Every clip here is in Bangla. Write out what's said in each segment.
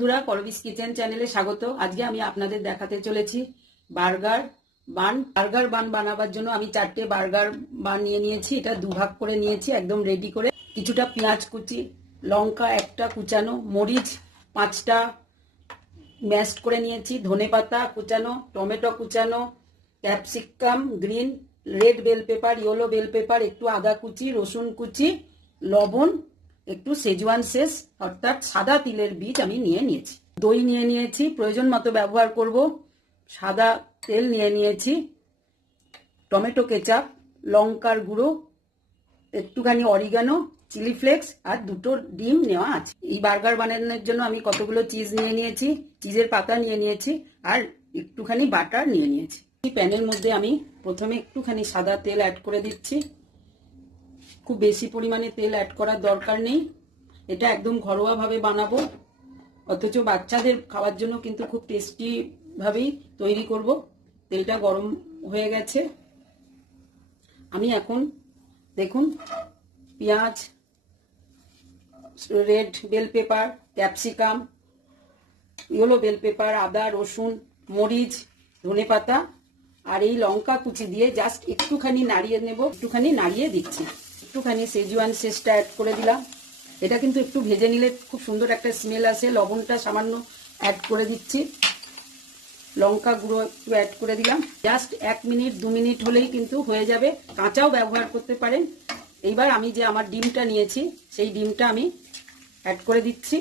বন্ধুরা, পরবিস কিচেন চ্যানেলে স্বাগত। আজকে আমি আপনাদের দেখাতে চলেছি বার্গার বান। বার্গার বান বানাবার জন্য আমি 4টে বার্গার বান নিয়ে নিয়েছি। এটা দুভাগ করে নিয়েছি একদম রেডি করে। কিছুটা পেঁয়াজ কুচি, লঙ্কা একটা কুচানো, মরিচ 5টা ম্যাশড করে নিয়েছি, ধনেপাতা কুচানো, টমেটো কুচানো, capsicum green, red bell pepper, yellow bell pepper, একটু আদা কুচি, রসুন কুচি, লবণ, একটু সেজওয়ান সস অর্থাৎ সাদা তিলের বীজ আমি নিয়ে নিয়েছি। দই নিয়ে নিয়েছি, প্রয়োজন মতো ব্যবহার করব। সাদা তেল নিয়ে নিয়েছি, টমেটো কেচাপ, লঙ্কার গুঁড়ো, একটুখানি অরিগানো, চিলি ফ্লেক্স আর 2টো ডিম নেওয়া আছে। এই বার্গার বানানোর জন্য আমি কতগুলো চিজ নিয়ে নিয়েছি, চিজের পাতা নিয়ে নিয়েছি আর একটুখানি বাটার নিয়ে নিয়েছি। এই প্যানের মধ্যে আমি প্রথমে একটুখানি সাদা তেল অ্যাড করে দিচ্ছি। খুব বেশি পরিমাণে তেল অ্যাড করার দরকার নেই। এটা একদম ঘরোয়াভাবে বানাবো, অথচ বাচ্চাদের খাওয়ার জন্য কিন্তু খুব টেস্টি ভাবেই তৈরি করব। তেলটা গরম হয়ে গেছে। আমি এখন দেখুন পেঁয়াজ, red bell pepper, capsicum, yellow bell pepper, আদা, রসুন, মরিচ, ধনেপাতা আর এই লঙ্কা কুচি দিয়ে জাস্ট একটুখানি নাড়িয়ে নেব। একটুখানি নাড়িয়ে দিচ্ছি। একটুখানি সেজওয়ান সসটা অ্যাড করে দিলাম। এটা কিন্তু একটু ভেজে নিলে খুব সুন্দর একটা স্মেল আসে। লবণটা সামান্য অ্যাড করে দিচ্ছি, লঙ্কা গুঁড়ো একটু অ্যাড করে দিলাম। জাস্ট 1 মিনিট 2 মিনিট হলেই কিন্তু হয়ে যাবে। কাঁচাও ব্যবহার করতে পারেন। এইবার আমি যে আমার ডিমটা নিয়েছি সেই ডিমটা আমি অ্যাড করে দিচ্ছি।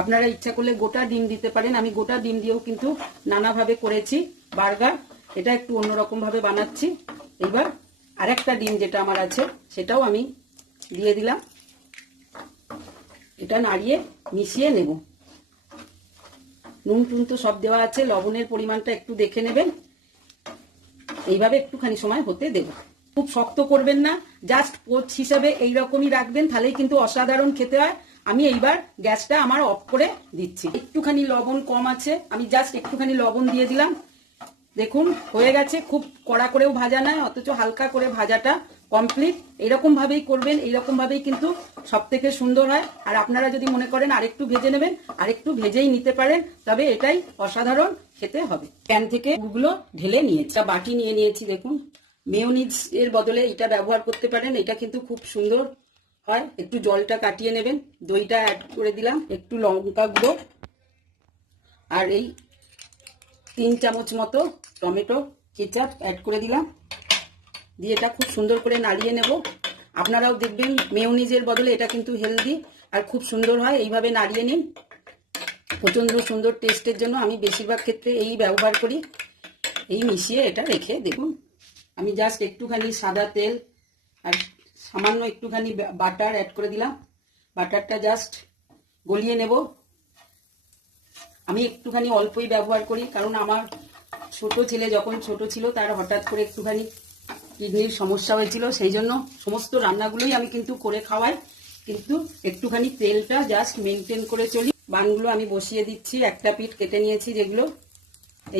আপনারা ইচ্ছা করলে গোটা ডিম দিতে পারেন। আমি গোটা ডিম দিয়েও কিন্তু নানাভাবে করেছি বার্গার। এটা একটু অন্যরকম ভাবে বানাচ্ছি। এইবার আরেকটা ডিম যেটা আমার আছে সেটাও আমি দিয়ে দিলাম। এটা নাড়িয়ে মিশিয়ে নেব। নুন টুন তো সব দেওয়া আছে, লবণের পরিমাণটা একটু দেখে নেবেন। এইভাবে একটুখানি সময় হতে দেব। খুব শক্ত করবেন না, জাস্ট পোচ হিসাবে এইরকমই রাখবেন, তাহলেই কিন্তু অসাধারণ খেতে হয়। আমি এইবার গ্যাসটা আমার অফ করে দিচ্ছি। একটুখানি লবণ কম আছে, আমি জাস্ট একটুখানি লবণ দিয়ে দিলাম। দেখুন হয়ে গেছে। খুব কড়া করেও ভাজা নয়, অথচ হালকা করে ভাজাটা কমপ্লিট। এইরকম ভাবেই করবেন, এইরকম ভাবেই কিন্তু সব থেকে সুন্দর হয়। আর আপনারা যদি মনে করেন আরেকটু ভেজে নেবেন, আরেকটু ভেজেই নিতে পারেন, তবে এটাই অসাধারণ খেতে হবে। প্যান থেকে গুলো ঢেলে নিয়েছি, বাটি নিয়ে নিয়েছি। দেখুন মেয়োনিজ এর বদলে এটা ব্যবহার করতে পারেন, এটা কিন্তু খুব সুন্দর হয়। একটু জলটা কাটিয়ে নেবেন। দইটা অ্যাড করে দিলাম, একটু লঙ্কা গুঁড়ো আর এই 3 চামচ মতো টমেটো কেচাপ অ্যাড করে দিলাম। দিয়ে এটা খুব সুন্দর করে নাড়িয়ে নেব। আপনারাও দেখবেন মেয়োনিজের বদলে এটা কিন্তু হেলদি আর খুব সুন্দর হয়। এইভাবে নাড়িয়ে নিন। প্রচণ্ড সুন্দর টেস্টের জন্য আমি বেশিরভাগ ক্ষেত্রে এই ব্যবহার করি। এই মিশিয়ে এটা রেখে দেখুন। আমি জাস্ট একটুখানি সাদা তেল আর সামান্য একটুখানি বাটার অ্যাড করে দিলাম। বাটারটা জাস্ট গলিয়ে নেব। আমি একটুখানি অল্পই ব্যবহার করি, কারণ আমার ছোট ছেলে যখন ছোট ছিল তার হঠাৎ করে একটুখানি কিডনির সমস্যা হয়েছিল। সেই জন্য সমস্ত রান্নাগুলোই আমি কিন্তু করে খাওয়াই, কিন্তু একটুখানি তেলটা জাস্ট মেনটেন করে চলি। বানগুলো আমি বসিয়ে দিচ্ছি। একটা পিঠ কেটে নিয়েছি, যেগুলো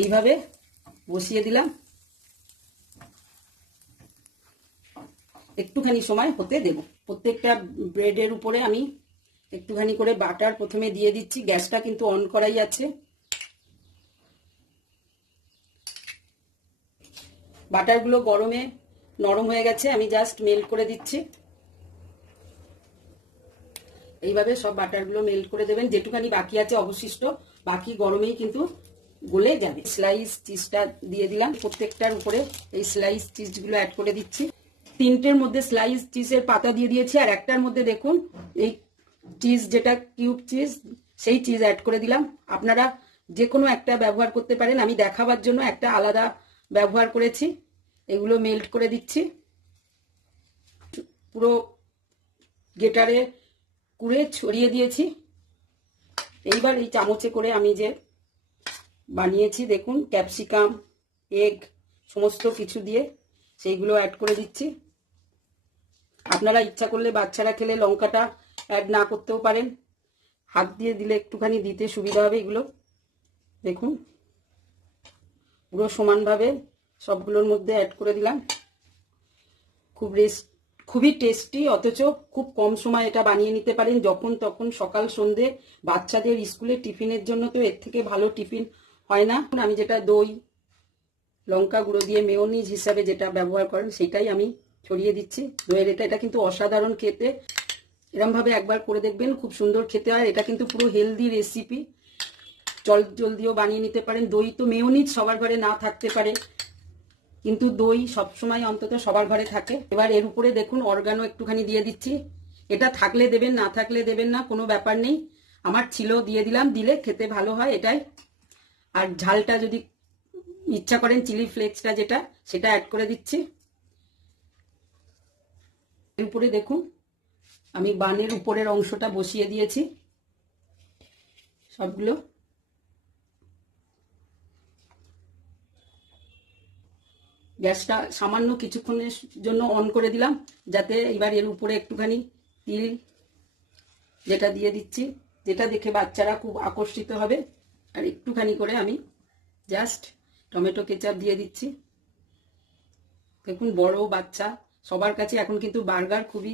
এইভাবে বসিয়ে দিলাম। একটুখানি সময় হতে দেব। প্রত্যেকটা ব্রেডের উপরে আমি একটুখানি করে বাটার প্রথমে দিয়ে দিচ্ছি। গ্যাসটা কিন্তু অন করাই আছে। বাটারগুলো গরমে নরম হয়ে গেছে, আমি জাস্ট মেল্ট করে দিচ্ছি। এইভাবে সব বাটারগুলো মেল্ট করে দেবেন। যেটুখানি বাকি আছে অবশিষ্ট, বাকি গরমেই কিন্তু গলে যাবে। স্লাইস চিজটা দিয়ে দিলাম। প্রত্যেকটার উপরে এই স্লাইস চিজগুলো অ্যাড করে দিচ্ছি। 3টের মধ্যে স্লাইস চিজের পাতা দিয়ে দিয়েছি, আর একটার মধ্যে দেখুন এই চিজ যেটা কিউব চিজ, সেই চিজ অ্যাড করে দিলাম। আপনারা যে কোনো একটা ব্যবহার করতে পারেন, আমি দেখাবার জন্য একটা আলাদা ব্যবহার করেছি। এগুলো মেল্ট করে দিচ্ছি। পুরো গেটারে কুড়ে ছড়িয়ে দিয়েছি। এইবার এই চামচে করে আমি যে বানিয়েছি দেখুন ক্যাপসিকাম, এগ সমস্ত কিছু দিয়ে সেইগুলো অ্যাড করে দিচ্ছি। আপনারা ইচ্ছা করলে বাচ্চারা খেলে লঙ্কাটা অ্যাড না করতেও পারেন, হাত দিয়ে দিলে একটুখানি দিতে সুবিধা হবে। এগুলো দেখুন পুরো সমানভাবে সবগুলোর মধ্যে অ্যাড করে দিলাম। খুব রেস্ট খুবই টেস্টি, অথচ খুব কম সময় এটা বানিয়ে নিতে পারেন, যখন তখন সকাল সন্ধে বাচ্চাদের স্কুলে টিফিনের জন্য তো এর থেকে ভালো টিফিন হয় না। আমি যেটা দই লঙ্কা গুঁড়ো দিয়ে মেয়োনিজ হিসাবে যেটা ব্যবহার করেন সেটাই আমি ছড়িয়ে দিচ্ছি দইয়ের। এটা কিন্তু অসাধারণ খেতে, এরম ভাবে একবার করে দেখবেন, খুব সুন্দর খেতে হয়। এটা কিন্তু পুরো হেলদি রেসিপি, জলদিও বানিয়ে নিতে পারেন। দই তো মেয়োনিজ সবার ঘরে না থাকতে পারে, কিন্তু দই সবসময় অন্তত সবার ঘরে থাকে। এবার এর উপরে দেখুন অরগানো একটুখানি দিয়ে দিচ্ছি। এটা থাকলে দেবেন, না থাকলে দেবেন না, কোনো ব্যাপার নেই। আমার ছিল, দিয়ে দিলাম, দিলে খেতে ভালো হয় এটাই। আর ঝালটা যদি ইচ্ছা করেন চিলি ফ্লেক্সটা যেটা, সেটা অ্যাড করে দিচ্ছি। এর উপরে দেখুন আমি বানের উপরের অংশটা বসিয়ে দিয়েছি সবগুলো। গ্যাসটা সামান্য কিছুক্ষণের জন্য অন করে দিলাম, যাতে এবার এর উপরে একটুখানি তিল যেটা দিয়ে দিচ্ছি, যেটা দেখে বাচ্চারা খুব আকর্ষিত হবে। আর একটুখানি করে আমি জাস্ট টমেটো কেচাপ দিয়ে দিচ্ছি। দেখুন বড় বাচ্চা সবার কাছে এখন কিন্তু বার্গার খুবই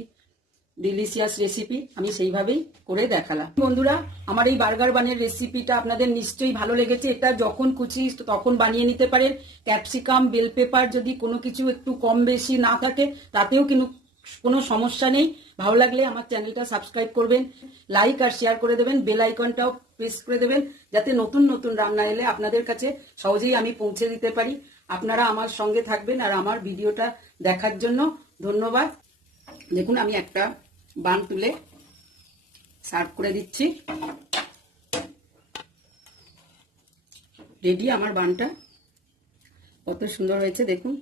ডিলিশিয়াস রেসিপি, আমি সেইভাবেই করে দেখালাম। বন্ধুরা, আমার এই বার্গার বানের রেসিপিটা আপনাদের নিশ্চয়ই ভালো লেগেছে। এটা যখন খুশি তখন বানিয়ে নিতে পারেন। ক্যাপসিকাম, বেল পেপার যদি কোনো কিছু একটু কম বেশি না থাকে তাতেও কিন্তু কোনো সমস্যা নেই। ভালো লাগলে আমার চ্যানেলটা সাবস্ক্রাইব করবেন, লাইক আর শেয়ার করে দেবেন, বেল আইকনটাও প্রেস করে দেবেন, যাতে নতুন নতুন রান্না এলে আপনাদের কাছে সহজেই আমি পৌঁছে দিতে পারি। আপনারা আমার সঙ্গে থাকবেন আর আমার ভিডিওটা দেখার জন্য ধন্যবাদ। দেখুন আমি একটা বান তুলে সার্ভ করে দিচ্ছি। রেডি আমার বানটা, কত সুন্দর হয়েছে দেখুন।